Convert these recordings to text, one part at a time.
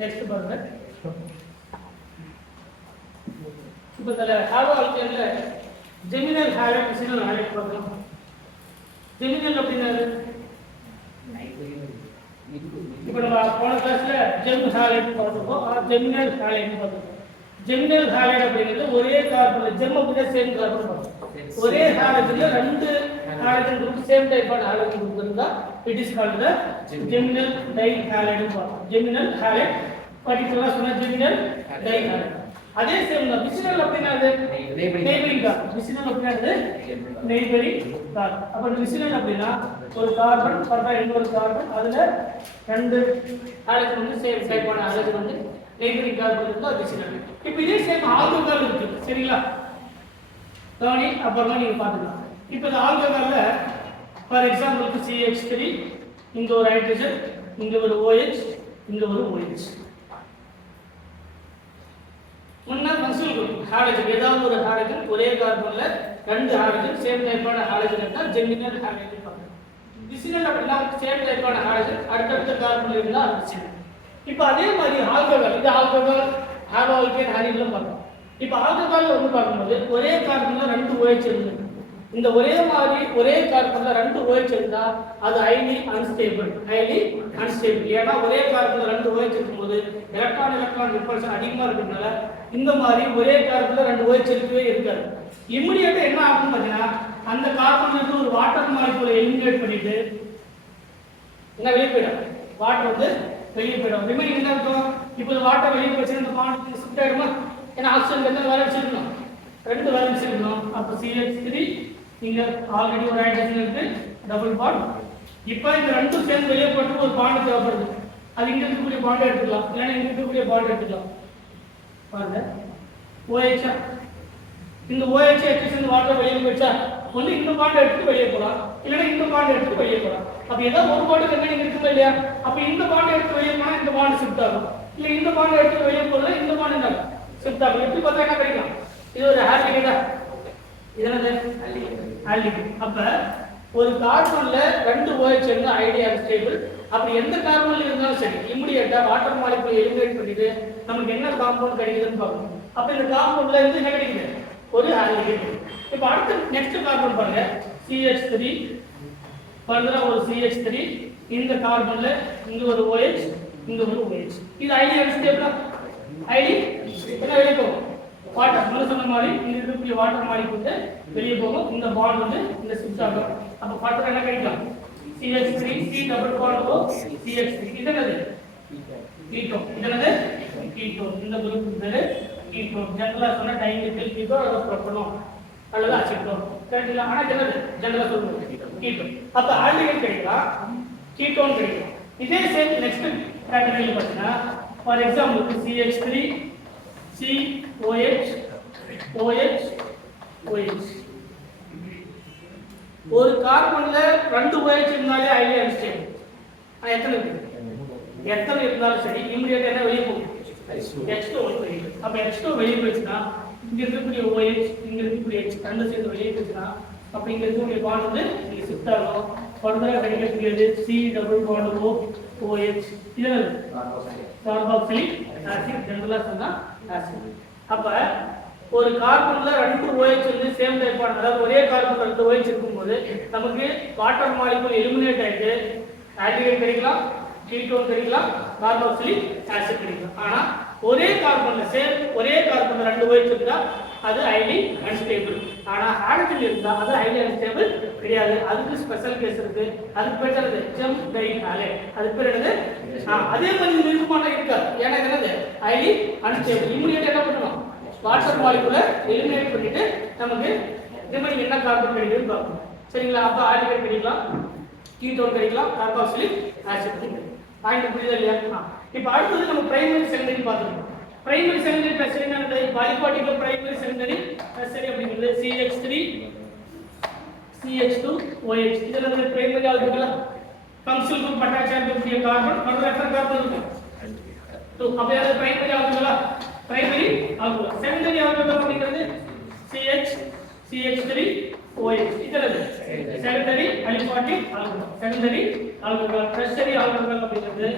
Next பாருங்க. இப்போ இந்த ஹாலோ ஆல்கேன்ல ஜெமினல் ஹாலைட் விசினல் ஹாலைட் பார்க்கலாம். ஜெமினல் அப்படின்னா இப்போ நம்ம போன கிளாஸ்ல ஜெம் ஹாலைட் பார்த்துருக்கோம். ஜெமினல் ஹாலைட் பார்த்துருக்கோம். ஜெமினல் ஹாலைட் அப்படிங்கிறது ஒரே கார்பன் ஜெம் அப்படின்னா சேம் கார்பன் பார்த்துருக்கோம். ஒரே ஹாலைட்ல ரெண்டு ஹாலைட் குரூப் சேம் டைப்பான ஹாலைட் குரூப் இருந்தா it is called the geminal di halide பார்ப்போம். ஜெமினல் ஹாலைட் பர்టిక్యులரா சொன்னா ஜெமினல் டை ஹாலைட். அதே சேம் தான் விசினல் அப்படினா அது நெய்பரிங் கார்பன். விசினல் அப்படினா அது நெய்பரிங் கார்பன். அப்ப விசினல் அப்படினா ஒரு கார்பன் பரப்பா இன்னொரு கார்பன் அதுல ரெண்டு ஹாலைட் வந்து சேம் டைப்பான ஹாலைட் வந்து நெய்பரிங் கார்பன் இருந்தா விசினல். இப்போ இதே சேம் ஆல்கஹால் இருக்கு சரிங்களா? கவனி அப்புறமா நீங்க பாத்துக்கலாம். இப்போ இந்த ஆல்கஹால்ல ஃபார் எக்ஸாம்பிளுக்கு CH3 இங்க ஒரு ஹைட்ரஜன் இங்க ஒரு OH இங்க ஒரு OH. முன்ன ஃபங்க்ஷனல் குரூப் ஹாலஜன் ஏதாவது ஒரு ஹாலஜன் ஒரே கார்பன்ல ரெண்டு ஹாலஜன் சேம் டைப்பான ஹாலஜன் இருந்தா ஜெமினல் ஹாலஜன் பார்க்கலாம். விசினல் அப்படினா சேம் டைப்பான ஹாலஜன் அடுத்தடுத்த கார்பன்ல இருந்தா அது விசினல். இப்போ அதே மாதிரி ஆல்கஹால் இது ஆல்கஹால் ஹாலோ ஆல்கேன் ஹாலின்ல பார்க்கலாம். இப்போ ஆல்கஹால்ல வந்து பார்க்கும்போது ஒரே கார்பன்ல ரெண்டு OH இருக்கு. இந்த ஒரே மாதிரி ஒரே கார்பன்ல ரெண்டு OH இருந்தா அது ஹைலி அன்ஸ்டேபிள். ஏன்னா ஒரே கார்பன்ல ரெண்டு OH இருக்கும்போது எலக்ட்ரான் ரிப்பல்ஷன் அதிகமா இருக்கிறதுனால இந்த மாதிரி ஒரே கார்பன்ல ரெண்டு OH இருக்கவே இருக்காது. இமிடியேட்டா என்ன ஆகும் பாத்தீங்கன்னா அந்த கார்பன்ல இருந்து ஒரு வாட்டர் மாலிக்யூலை எலிமினேட் பண்ணிட்டு என்ன வெளியே போயிடும். வாட்டர் வந்து வெளியே போயிடும். ரிமைனிங் என்ன இருக்கும்? இப்போ வாட்டர் வெளியே போயிடுச்சு இந்த பாண்ட் ஷிஃப்ட் ஆயிடுமா? ஏன்னா ஆக்சிஜன் எத்தனை வேலன்ஸ் இருக்கணும்? ரெண்டு வேலன்ஸ் இருக்கணும். அப்ப CH3 இங்க ஆல்ரெடி ஒரு ஹைட்ரஜன் இருக்கு டபுள் பாண்ட். இப்போ இந்த ரெண்டும் சேர்ந்து வெளியே போட்டு ஒரு பாண்ட் தேவைப்படுது. அது இங்க இருக்கக்கூடிய பாண்ட் எடுத்துக்கலாம் இல்லனா இங்க இருக்கக்கூடிய பாண்ட் எடுத்துக்கலாம். பாருங்க OH இந்த OH சேர்ந்து வாட்டர் வெளியே போயிடுச்சா ஒண்ணு இந்த பாண்ட் எடுத்து வெளியே போலாம் இல்லனா இந்த பாண்ட் எடுத்து வெளியே போலாம். அப்ப ஏதோ ஒரு பாண்ட் ரிமைனிங் இருக்குமா இல்லையா? அப்ப இந்த பாண்ட் எடுத்து வெளியே போனா இந்த பாண்ட் ஷிஃப்ட் ஆகும். இல்ல இந்த பாண்ட் எடுத்து வெளியே போனா இந்த பாண்ட் என்ன ஷிஃப்ட் ஆகும். எப்படி பார்த்தா என்ன கிடைக்கும்? இது ஒரு ஆல்டிகைடா இதனது ஆல்டிகைட். அப்ப ஒரு கார்பன்ல ரெண்டு OH இருந்தா ஐடியா ஸ்டேபிள். அப்படி எந்த கார்பன்ல இருந்தாலும் சரி இமிடியேட்டா வாட்டர் மாலிக்யூல் எலிமினேட் பண்ணிட்டு நமக்கு என்ன காம்பவுண்ட் கிடைக்குதுன்னு பார்க்கணும். அப்ப இந்த காம்பவுண்ட்ல இருந்து என்ன கிடைக்குது? ஒரு ஆல்டிகைட். இப்போ அடுத்து நெக்ஸ்ட் கார்பன் பாருங்க CH3 ஃபர்தரா ஒரு CH3 இந்த கார்பன்ல இங்க ஒரு OH இங்க ஒரு OH. இது ஐடியா ஸ்டேபிளா? ஐடி என்ன வெளியே போகும்? வாட்டர் முதல்ல சொன்ன மாதிரி இங்க இருக்கக்கூடிய வாட்டர் மாலிக்யூல் வெளியே போகும். இந்த பாண்ட் வந்து இந்த ஷிஃப்ட் ஆகும். அப்ப ஃபர்தரா என்ன கிடைக்கும்? CH3 C double bond O CH3 இது என்னது? கீட்டோன். இது என்னது? கீட்டோன். இந்த குரூப் பேரு கீட்டோன். ஜெனரலா சொன்னா டைமெத்தில் கீட்டோன் அல்லது புரோப்பனோன் அல்லது அசிட்டோன். கரெக்ட்டா? ஆனா ஜெனரலா சொல்லுவோம் கீட்டோன். அப்ப ஆல்டிகைட் கிடைக்கலாம் கீட்டோன் கிடைக்கும். இதே சேம் நெக்ஸ்ட் கேட்டகரியில பார்த்தீங்கன்னா for example CH3 COH OH OH. ஒரு கார்பன்ல ரெண்டு OH இருந்தாலே ஹைலி அன்ஸ்டேபிள். ஆனா எத்தனை இருந்தாலும் சரி இமிடியேட்டா என்ன வெளியே போகும்? H2 வெளியே போகும். அப்ப H2 வெளியே போச்சுன்னா இங்க இருக்கக்கூடிய OH இங்க இருக்கக்கூடிய H ரெண்டு சேர்ந்து வெளியே போச்சுன்னா அப்ப இங்க இருக்கக்கூடிய பாண்ட் வந்து இங்க ஷிஃப்ட் ஆகும். ஃபர்தரா கிடைக்கக்கூடியது C double bond O OH. இது கார்பாக்சிலிக் ஆசிட் ஜெனரலா சொன்னா ஆசிட். அப்ப ஒரு கார்பன்ல ரெண்டு OH வந்து சேம் டைப்பான அதாவது ஒரே கார்பன்ல ரெண்டு OH இருக்கும்போது நமக்கு வாட்டர் மாலிக்யூல் எலிமினேட் ஆயிட்டு ஆல்டிகைட் கிடைக்கலாம் கீட்டோன் கிடைக்கலாம் கார்பாக்சிலிக் ஆசிட் கிடைக்கலாம். ஆனா ஒரே கார்பன்ல ஒரே கார்பன்ல ரெண்டு OH இருந்தா அது ஹைலி அன்ஸ்டேபிள். ஆனா ஹாலஜன் இருந்தா அது ஹைலி அன்ஸ்டேபிள் கிடையாது. அதுக்கு ஸ்பெஷல் கேஸ் இருக்கு. அதுக்கு பேர் என்னது? Gem dihalide. அதுக்கு பேர் என்னது? அதே மாதிரி நிரூபணம் இருக்காது. ஏன்னா இது என்னது? Highly unstable. இமிடியேட்டா என்ன பண்ணணும்? வாட்டர் மாலிக்யூலை எலிமினேட் பண்ணிட்டு நமக்கு ரிமைனிங் என்ன கார்பன் கிடைக்குதுன்னு பார்க்கணும். சரிங்களா? அப்ப ஆல்டிகைட் கிடைக்கலாம் கீட்டோன் கிடைக்கலாம் கார்பாக்சிலிக் ஆசிட் கிடைக்கும். பாயிண்ட் புரியுதா இல்லையா? இப்போ அடுத்தது நம்ம பிரைமரி செகண்டரி பார்த்துக்கணும். பிரைமரி செகண்டரி டெர்ஷரி என்னது? பாலிபார்ட்டிகல் பிரைமரி செகண்டரி டெர்ஷரி அப்படிங்கிறது CH3 CH2 OH. இதெல்லாம் primary alcohol functional group attach ஆகக்கூடிய கார்பன் மற்றும் எத்தனை கார்பன் இருக்கு? 2. அப்ப இது primary alcohol. Primary alcohol. Secondary alcohol அப்படிங்கிறது CH3 OH. இதெல்லாம் secondary aliphatic alcohol. Secondary alcohol. Tertiary alcohol அப்படிங்கிறது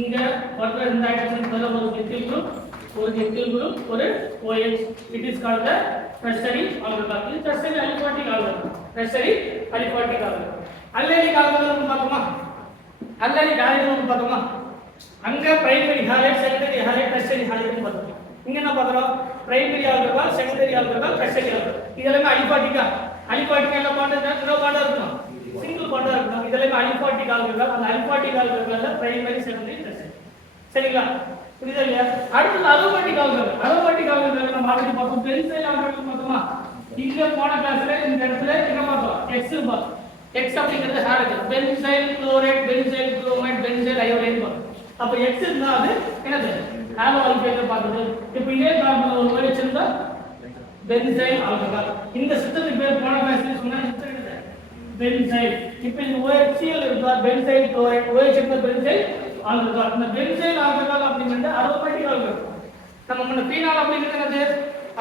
இங்க ஃபர்தர் இந்த ஹைட்ரஜன் பதிலா ஒரு மெத்தில் குரூப், ஒரு OH. It is called the tertiary alcohol. இது tertiary aliphatic alcohol. tertiary aliphatic alcohol. Allylic alcohol பார்த்தோமா? அல்லைலிக் ஆல்கஹால் பார்த்தோமா? அங்க primary allied, secondary allied, tertiary allied பார்த்தோம். இங்க என்ன பார்க்கறோம்? Primary alcohol, secondary alcohol, tertiary alcohol. இதெல்லாம் அலிபாட்டிக்கா. அலிபாட்டிக்கா என்ன பாண்டா? நோ பாண்டா இருக்கணும். சிங்கிள் பாண்டா இருக்கணும். இதெல்லாம் அலிபாட்டிக் ஆல்கஹால். அந்த அலிபாட்டிக் ஆல்கஹால்ல பிரைமரி, செகண்டரி, டெர்ஷியரி. சரிங்களா? புரியுதா இல்லையா? அடுத்து அரோமேட்டிக் ஆல்கஹால். அரோமேட்டிக் ஆல்கஹால் நம்ம ஆல்ரெடி பார்த்தோம். பென்சைல் ஆல்கஹால் பார்த்தோமா? இங்க போன கிளாஸ்ல இந்த இடத்துல என்ன பார்த்தோம்? X பார்த்தோம். X அப்படிங்கிறது halogen. Benzyl chloride, benzyl bromide, benzyl iodine பார்த்தோம். அப்ப X இருந்தா அது என்னது? ஹாலோ ஆல்கைல் பார்த்தது. இப்போ இதே கார்பன் ஒரு OH இருந்தா பென்சைல் ஆல்கஹால். இந்த சிஸ்டத்துக்கு பேர் போன கிளாஸ்ல சொன்னா சிஸ்டம் என்னது? பென்சைல். இப்போ இந்த OHCl இருந்தா பென்சைல் குளோரைட், OH இருந்தா பென்சைல் ஆல்கஹால். இந்த பென்சைல் ஆல்கஹால் அப்படிங்கிறது அரோமேட்டிக் ஆல்கஹால். நம்ம முன்ன ஃபீனால் அப்படிங்கிறது என்னது?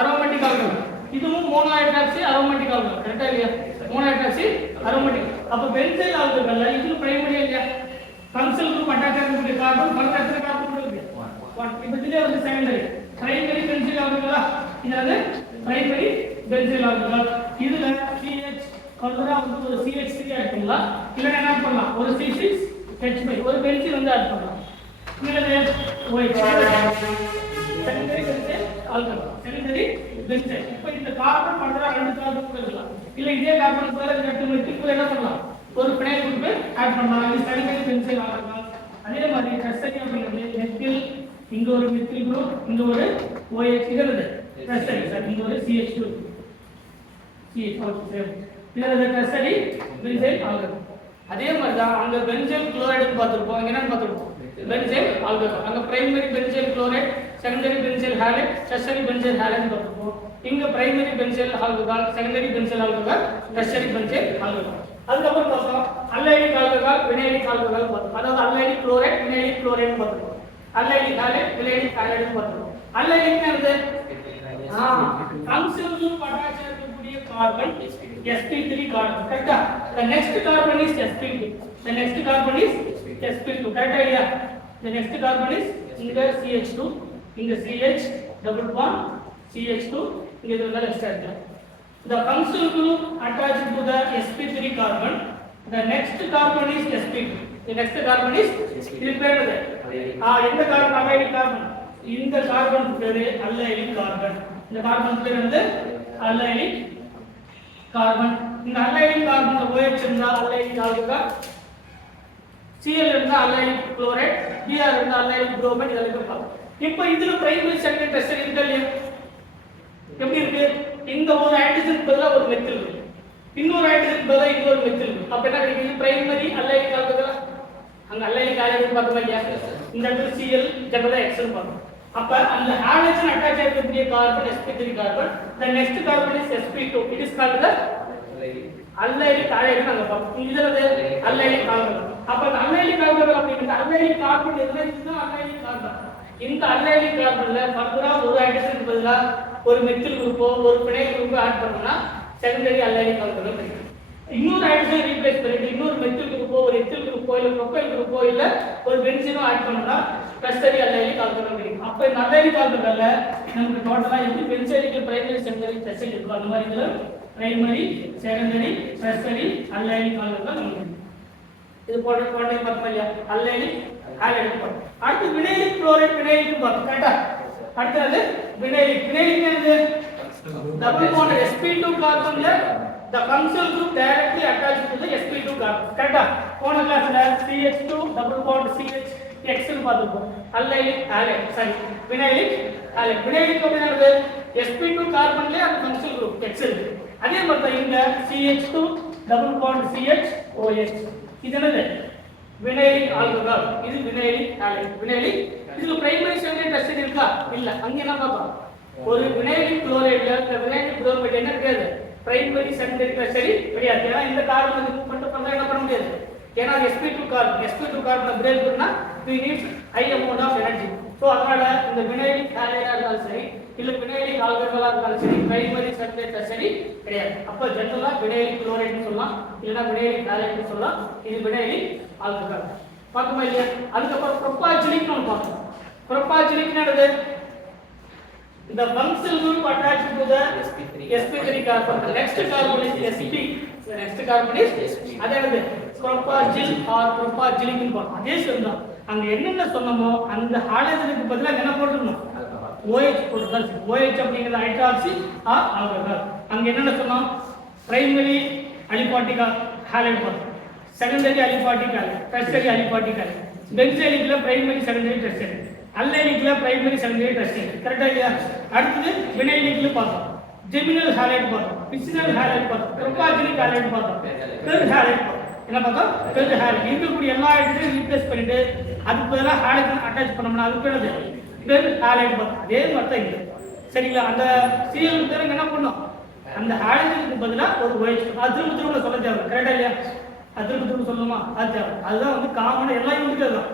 Aromatic alcohol. இதுவும் மோனோஹைட்ராக்சி அரோமேட்டிக் ஆல்கஹால். கரெக்ட்டா இல்லையா? மோனோஹைட்ராக்சி அரோமேட்டிக். அப்ப பென்சைல் ஆல்கஹால்ல இது பிரைமரி இல்லையா? ஃபங்க்ஷனல் குரூப் அட்டாச் ஆகக்கூடிய கார்பன் ஃபர்தர் எத்தனை கார்பன் இருக்கு? 1. இப்போ இதுல வந்து செகண்டரி. Primary benzyl alcohol. இது வந்து பிரைமரி பென்சைல் ஆல்கஹால். இதுல CH ஃபர்தரா வந்து ஒரு CH3 ஆட் பண்ணலாம். இல்ல என்ன பண்ணலாம்? ஒரு C6H5 ஒரு பென்சில் வந்து ஆட் பண்ணலாம். இதுல OH secondary benzyl alcohol. Secondary benzyl. இப்போ இந்த கார்பன் ஃபர்தரா ரெண்டு கார்பன் கொடுக்கலாம். இல்ல இதே கார்பன் பதிலா ரெண்டு மெத்தில் என்ன பண்ணலாம்? ஒரு பிணைல் குரூப் ஆட் பண்ணலாம். இது செகண்டரி பென்சைல் ஆல்கஹால். அதே மாதிரி டெர்ஷரி அப்படிங்கிறது மெத்தில், இங்க ஒரு மெத்தில் குரூப், இங்க ஒரு OH. இதுல டெர்ஷரி சார், இங்க ஒரு CH2 CH4 இதுல டெர்ஷரி பென்சைல் ஆல்கஹால். அதே மாதிரி தான் அங்க பென்சைல் குளோரைடு பார்த்திருப்போம். இங்க என்ன பார்த்திருப்போம்? Benzyl alcohol. அங்க primary benzyl chloride, secondary benzyl halide, tertiary benzyl halide பார்த்திருப்போம். இங்க primary benzyl alcohol, secondary benzyl alcohol, tertiary benzyl alcohol. அதுக்கப்புறம் பார்த்தோம் அல்லைலிக் ஆல்கஹால், வினைலிக் ஆல்கஹால் பார்த்தோம். அதாவது அல்லைலிக் குளோரைட், வினைலிக் குளோரைட் பார்த்தோம். அல்லைலிக் ஹாலைட், வினைலிக் ஹாலைட் பார்த்தோம். Allylic என்னது? Functional group attach ஆகக்கூடிய கார்பன் sp3 carbon. கரெக்ட்டா? The next carbon is sp2. The next carbon is sp2. கரெக்ட்டா இல்லையா? The next carbon is இங்க CH2, இங்க CH double bond CH2, இங்க இதெல்லாம் எக்ஸ்ட்ரா இருக்கு. The functional group attached to the sp3 carbon. The next carbon is sp2. The next carbon is இது பேர் என்ன? எந்த கார்பன்? Allylic carbon. இந்த கார்பன் பேரு அல்லைலிக் கார்பன். இந்த கார்பன் பேர் என்னது? Allylic carbon. இந்த அல்லைலிக் கார்பன்ல OH இருந்தா அல்லைலிக் ஆல்கஹால், Cl இருந்தா அல்லைலிக் குளோரைட், Br இருந்தா அல்லைலிக் புரோமைட். இதெல்லாம் பார்ப்போம். இப்போ இதுல பிரைமரி, செகண்டரி, டெர்ஷரி இருக்கு இல்லையா? எப்படி இருக்கு? இந்த ஒரு ஹைட்ரஜன் பதிலா ஒரு மெத்தில் இருக்கு, இன்னொரு ஹைட்ரஜன் பதிலா இன்னொரு மெத்தில் இருக்கு. அப்ப என்ன கிடைக்குது? Primary allylic alcohol. அங்க அல்லைலிக் ஆல்கஹால் பார்த்தோமா இல்லையா? இந்த இடத்துல Cl ஜெனரலா X ன்னு பார்த்தோம். அப்ப அந்த ஹாலஜன் அட்டாச் ஆகக்கூடிய carbon sp3 carbon. the next carbon is sp2. it is called the allylic alcohol. நாங்க பார்த்தோம். இதுல அல்லைலிக் ஆல்கஹால். அப்ப அந்த அல்லைலிக் ஆல்கஹால் அப்படிங்கிறது அல்லைலிக் கார்பன் எதுல இருக்குன்னா அல்லைலிக் கார்பன். இந்த அல்லைலிக் கார்பன்ல ஃபர்தரா ஒரு ஹைட்ரஜன் பதிலா ஒரு மெத்தில் குரூப்போ ஒரு பிணைல் குரூப்போ ஆட் பண்ணோம்னா செகண்டரி அல்லைலிக் ஆல்கஹால் கிடைக்கும். இன்னொரு ஹைட்ரஜன் ரீப்ளேஸ் பண்ணிட்டு இன்னொரு மெத்தில் குரூப்போ ஒரு எத்தில் குரூப்போ இல்ல ப்ரோபைல் குரூப்போ இல்ல ஒரு பென்சீனோ ஆட் பண்ணோம்னா டெர்ஷரி அல்லைலிக் ஆல்கஹால் கிடைக்கும். அப்ப இந்த அல்லைலிக் ஆல்கஹால்ல நமக்கு டோட்டலா எப்படி பென்சைலிக் பிரைமரி, செகண்டரி, டெர்ஷரி இருக்கும் அந்த மாதிரி இதுல primary, secondary, tertiary allylic alcohol நமக்கு இது போன்ற பார்த்தோம் இல்லையா? அல்லைலிக் ஆல்கஹால் பார்த்தோம். அடுத்து வினைலிக் குளோரைட், வினைலிக் பார்த்தோம். கரெக்ட்டா? அடுத்து வினைலிக். வினைலிக் என்னது? Double bond sp2 கார்பன்ல the functional group directly attached to the sp2 carbon. கரெக்ட்டா? போன கிளாஸ்ல CH2 double bond CH X ன்னு பார்த்திருப்போம். Allylic halide, sorry vinylic halide. Vinylic அப்படிங்கிறது sp2 கார்பன்ல அந்த functional group X இருக்கு. அதே மாதிரி தான் இங்க CH2 double bond CH OH. இது என்னது? வினைலிக் ஆல்கஹால். இது வினைலிக் ஆலைட். வினைலிக் இதுல பிரைமரி, செகண்டரி, டெர்ஷரி இருக்கா? இல்ல. அங்க என்ன பார்த்தோம்? ஒரு வினைலிக் குளோரைட்ல இந்த வினைலிக் புரோமைட் என்ன கிடையாது? பிரைமரி, செகண்டரி, டெர்ஷரி கிடையாது. ஏன்னா இந்த கார்பன் ரிமூவ் பண்ணிட்டு பண்ணா என்ன பண்ண முடியாது? ஏன்னா sp2 கார்பன் பிரேக் பண்ணா we need high amount of energy. So அதனால இந்த வினைலிக் ஆலைடா இருந்தாலும் சரி இல்ல வினைலிக் ஆல்கஹாலா இருந்தாலும் சரி பிரைமரி, செகண்டரி, டெர்ஷரி கிடையாது. அப்ப ஜெனரலா வினைலிக் குளோரைட்னு சொல்லலாம், இல்லனா வினைலிக் ஆலைட்னு சொல்லலாம். இது வினைலிக் ஆல்கஹால். பார்க்கமா இல்லையா? அதுக்கப்புறம் ப்ரோபாஜிலிக் ஒன்று பார்த்தோம். ப்ரோபாஜிலிக் என்னது? The functional group attached to the sp3 carbon. The next carbon is sp. The next carbon is sp. அதாவது ப்ரோபாஜில் or ப்ரோபாஜிலிக் னு பார்த்தோம். அதே சொல்றோம். அங்க என்னென்ன சொன்னமோ அந்த ஹாலஜனுக்கு பதிலா என்ன போட்டுறணும்? OH போட்டுதான். OH அப்படிங்கிறது ஹைட்ராக்சி ஆர் ஆல்கஹால். அங்க என்னென்ன சொன்னோம்? பிரைமரி அலிபாட்டிக் ஹாலைட் பார்த்தோம். Secondary aliphatic halide, tertiary aliphatic halide. பென்சைலிக்ல பிரைமரி செகண்டரி டெர்ஷரி. அல்லைலிக்ல பிரைமரி செகண்டரி டெர்ஷரி. கரெக்ட்டா இல்லையா? அடுத்து வினைலிக்ல பார்த்தோம். ஜெமினல் ஹாலைட் பார்த்தோம். பிசினல் ஹாலைட் பார்த்தோம். ப்ரோபாஜிலிக் ஹாலைட் பார்த்தோம். பெர் ஹாலைட் பார்த்தோம். என்ன பார்த்தோம்? Per allied. இருக்கக்கூடிய எல்லா இடத்தையும் ரீப்ளேஸ் பண்ணிட்டு அதுக்கு பதிலா ஹாலைட் அட்டாச் பண்ணோம்னா அதுக்கு என்னது? பெர் ஹாலைட் பார்த்தோம். அதே மாதிரி தான் இங்க. சரிங்களா? அந்த சீரியல் பேர் என்ன பண்ணோம்? அந்த ஹாலைட்டுக்கு பதிலா ஒரு OH. அது திரும்ப சொல்ல தேவை. கரெக்ட்டா இல்லையா? அது திரும்ப சொல்லணுமா? அது தேவை. அதுதான் வந்து காமனா எல்லா யூனிட்டும் தான்.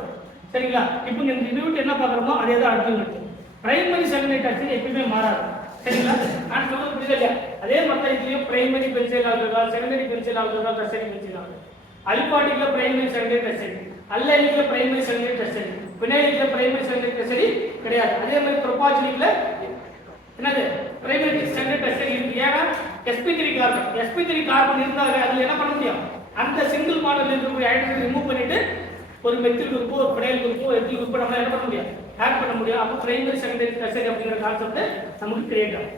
சரிங்களா? இப்போ இந்த யூனிட் என்ன பார்க்குறோமோ அதே தான் அடுத்த யூனிட். பிரைமரி செகண்டரி டெர்ஷரி எப்பவுமே மாறாது. சரிங்களா? நான் சொல்றது புரியுதா இல்லையா? அதே மாதிரி இதுலயும் primary benzyl alcohol, secondary benzyl alcohol, tertiary benzyl alcohol. அலிபாட்டிக்ல பிரைமரி செகண்டரி டெர்ஷரி, அல்லைலிக்ல பிரைமரி செகண்டரி டெர்ஷரி, வினைலிக்ல பிரைமரி செகண்டரி டெர்ஷரி கிடையாது. அதே மாதிரி ப்ரோபாஜிலிக்ல என்னது? பிரைமரி செகண்டரி டெர்ஷரி இருக்கு. ஏன்னா sp3 கார்பன் இருந்தாங்க அதுல என்ன பண்ண முடியும்? அந்த சிங்கிள் மாடல்ல இருக்கக்கூடிய ஹைட்ரஜன் ரிமூவ் பண்ணிட்டு ஒரு மெத்தில் குரூப்போ ஒரு பினைல் குரூப்போ எத்தில் குரூப்போ நம்ம என்ன பண்ண முடியும்? ஆட் பண்ண முடியும். அப்போ பிரைமரி செகண்டரி டெர்ஷரி அப்படிங்கிற கான்செப்ட் நமக்கு கிரியேட் ஆகும்.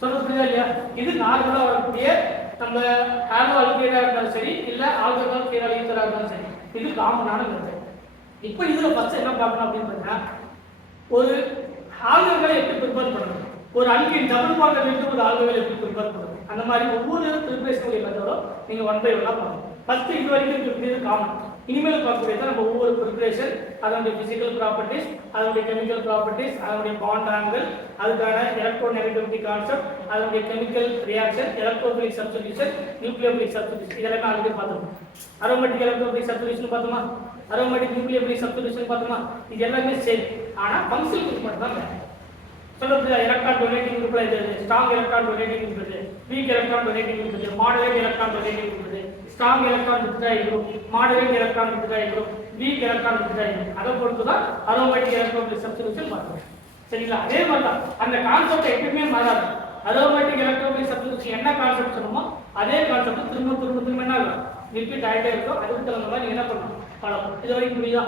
சொல்றது புரியுதா இல்லையா? இது நார்மலா வரக்கூடிய நம்ம ஹாலோ அல்கைடா இருந்தாலும் சரி இல்ல ஆல்கஹால் ஃபீனால் ஈத்தரா இருந்தாலும் சரி இது காமனான மெத்தட். இப்போ இதுல ஃபர்ஸ்ட் என்ன பார்க்கணும் அப்படின்னு பார்த்தா ஒரு ஆல்கஹாலை எப்படி ப்ரிப்பேர் பண்ணணும், ஒரு அல்கைன் டபுள் பாண்டை எடுத்து ஒரு ஆல்கஹாலை எப்படி ப்ரிப்பேர் பண்ணணும், அந்த மாதிரி ஒவ்வொரு ப்ரிப்பரேஷனுடைய மெத்தடும் நீங்க 1 by 1 பார்க்கணும். ஃபர்ஸ்ட் இது வரைக்கும் இருக்கிறது காமன். இனிமேல் பார்க்கக்கூடியது நம்ம ஒவ்வொரு ப்ரிப்பரேஷன் அதனுடைய பிசிக்கல் ப்ராப்பர்ட்டிஸ், அதனுடைய கெமிக்கல் ப்ராப்பர்ட்டிஸ், அதனுடைய பாண்ட் ஆங்கிள், அதுக்கான எலக்ட்ரோநெகட்டிவிட்டி கான்செப்ட், அதனுடைய chemical reaction, electrophilic substitution, nucleophilic substitution இதெல்லாம் ஆல்ரெடி பார்த்தோம். அரோமேட்டிக் எலக்ட்ரோஃபிலிக் சப்ஸ்டிடியூஷன் பார்த்தோமா, அரோமேட்டிக் நியூக்ளியோஃபிலிக் சப்ஸ்டிடியூஷன் பார்த்தோமா. இது எல்லாமே சேம். ஆனா ஃபங்க்ஷனல் குரூப் மட்டும் தான் வேற. சொல்றது எலக்ட்ரான் டொனேட்டிங் குரூப்ல இது ஸ்ட்ராங் எலக்ட்ரான் டொனேட்டிங் குரூப் இது, வீக் எலக்ட்ரான் டொனேட்டிங் குரூப் இது, மாடரேட் எலக்ட்ரான் டொனேட்டிங் குரூப் இது, strong electron withdrawing group, moderate electron withdrawing group, weak electron withdrawing group. அதை பொறுத்து தான் அரோமேட்டிக் எலக்ட்ரோஃபிலிக் சப்ஸ்டிடியூஷன் பார்க்கணும். சரிங்களா? அதே மாதிரி தான் அந்த கான்செப்ட் எப்பவுமே மாறாது. அரோமேட்டிக் எலக்ட்ரோஃபிலிக் சப்ஸ்டிடியூஷன் என்ன கான்செப்ட் சொன்னோமோ அதே கான்செப்ட் திரும்ப என்ன ஆகும்? ரிப்பீட் ஆகிட்டே இருக்கும். அதுக்கு தகுந்த மாதிரி என்ன பண்ணணும்? பழகும். இது வரைக்கும் புரியுதா?